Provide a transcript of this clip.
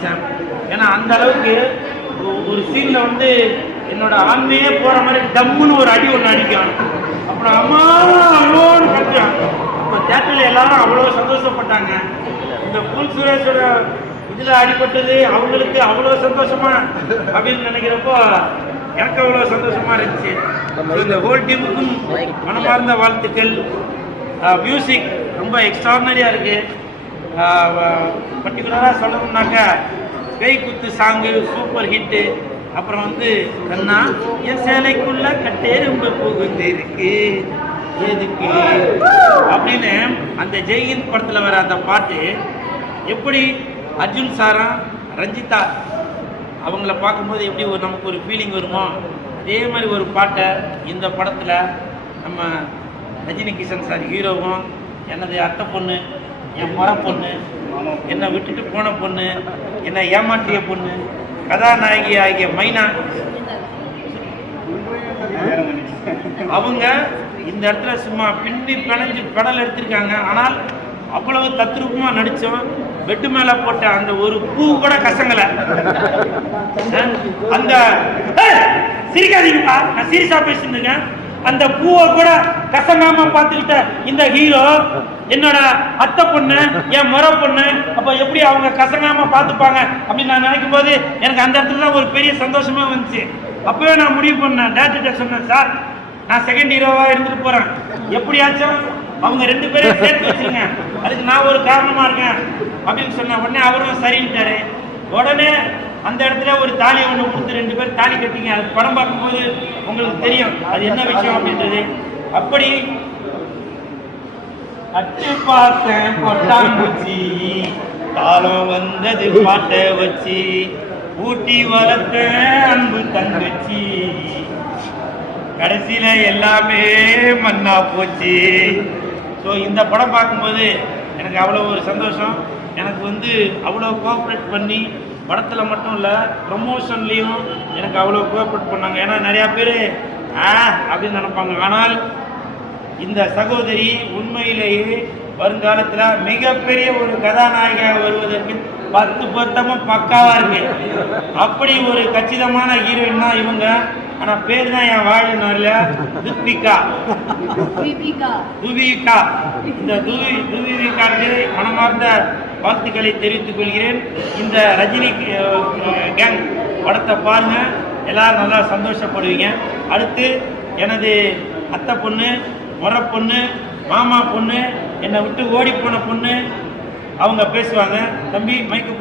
நினைச்சேன் ஏன்னா அந்த அளவுக்கு ஒரு சீனில் வந்து என்னோட ஆண்மையே போற மாதிரி டம்முன்னு ஒரு அடி ஒன்று அடிக்கும் அப்புறம் அம்மா அவ்வளோன்னு கட்டுறான் இப்போ தேட்டரில் எல்லாரும் அவ்வளோ சந்தோஷப்பட்டாங்க. இந்த புல் சுரேஷோட இதில் அடிபட்டது அவங்களுக்கு அவ்வளோ சந்தோஷமா அப்படின்னு நினைக்கிறப்போ எனக்கு அவ்வளோ சந்தோஷமா இருந்துச்சு. இந்த ஹோல் டீமுக்கும் மனமார்ந்த வாழ்த்துக்கள். மியூசிக் ரொம்ப எக்ஸ்ட்ராடனரியாக இருக்குது பர்டிகுலராக சொல்லணும்னாக்கா பேய் குத்து சாங்கு சூப்பர் ஹிட்டு அப்புறம் வந்து கண்ணா என் சேலைக்குள்ள கட்டேரும்பு புகுந்து இருக்கு. எதுக்கு? அப்படின்னு அந்த ஜெய்ஹிந்த் படத்தில் வர அந்த பாட்டு எப்படி அர்ஜுன் சாரா ரஞ்சிதா அவங்கள பார்க்கும்போது எப்படி ஒரு நமக்கு ஒரு ஃபீலிங் வருமோ அதே மாதிரி ஒரு பாட்டை இந்த படத்தில் நம்ம ரஜினி கிஷன் சார் ஹீரோவும் எனது அட்டை பொண்ணு என் முறை பொண்ணு என்னை விட்டுட்டு போன பொண்ணு என்னை ஏமாற்றிய பொண்ணு கதாநாயகி ஆகிய மைனா. அவங்க இந்த இடத்துல சும்மா பின்னி பிணைஞ்சு பெடல் எடுத்திருக்காங்க. ஆனால் அவ்வளவு தத்ரூபமாக நடித்தோம் பெட்டு மேலே போட்ட அந்த ஒரு பூ கூட கசங்கல. அந்த சிரிக்காதீங்கப்பா. நான் சீரியஸாக பேசியிருந்தேங்க அந்த பூவை கூட கசங்காம பார்த்துக்கிட்ட இந்த ஹீரோ என்னோட அத்தை பொண்ணு என் முறை பொண்ணு அப்ப எப்படி அவங்க கசங்காம பார்த்துப்பாங்க அப்படின்னு நான் நினைக்கும் போது எனக்கு அந்த இடத்துல தான் ஒரு பெரிய சந்தோஷமா வந்துச்சு. அப்பவே நான் முடிவு பண்ணேன். டேரக்டர்கிட்ட சொன்னேன் சார் நான் செகண்ட் ஹீரோவா இருந்துட்டு போறேன். எப்படியாச்சும் அவங்க ரெண்டு பேரும் சேர்த்து வச்சிருங்க. அதுக்கு நான் ஒரு காரணமா இருக்கேன். அப்படின்னு சொன்ன உடனே அவரும் சரின்ட்டாரு. உடனே அந்த இடத்துல ஒரு தாலி ஒன்று கொடுத்து ரெண்டு பேர் தாலி கட்டிங்க. அது படம் பார்க்கும்போது உங்களுக்கு தெரியும். அது என்ன விஷயம் அப்படின்றது. அப்படி அட்டு பார்த்தேன் கொட்டாங்குச்சி காலம் வந்தது பாட்டை வச்சு ஊட்டி வளர்த்த அன்பு தங்கச்சி. கடைசியில எல்லாமே மண்ணா போச்சு. ஸோ இந்த படம் பார்க்கும்போது எனக்கு அவ்வளோ ஒரு சந்தோஷம். எனக்கு வந்து அவ்வளோ கோஆப்ரேட் பண்ணி படத்தில் மட்டும் இல்லை ப்ரொமோஷன்லேயும் எனக்கு அவ்வளோ கோஆப்ரேட் பண்ணாங்க. ஏன்னா நிறையா பேர் ஆ அப்படின்னு நினைப்பாங்க. ஆனால் இந்த சகோதரி உண்மையிலேயே வருங்காலத்தில் மிகப்பெரிய ஒரு கதாநாயகியாக வருவதற்கு பத்து பொருத்தமும் பக்காவா இருக்கு. அப்படி ஒரு கச்சிதமான ஹீரோயின் தான் இவங்க. ஆனா பேர் தான் என் துப்பிகா தீபிகா துவிகா இந்த துவி துவிகாக்கு மனமார்ந்த வாழ்த்துக்களை தெரிவித்துக் கொள்கிறேன். இந்த ரஜினி கேங் படத்தை பாருங்க. எல்லாரும் நல்லா சந்தோஷப்படுவீங்க. அடுத்து எனது அத்தை பொண்ணு முறை பொண்ணு மாமா பொண்ணு என்னை விட்டு ஓடி போன பொண்ணு அவங்க பேசுவாங்க. தம்பி மைக்கு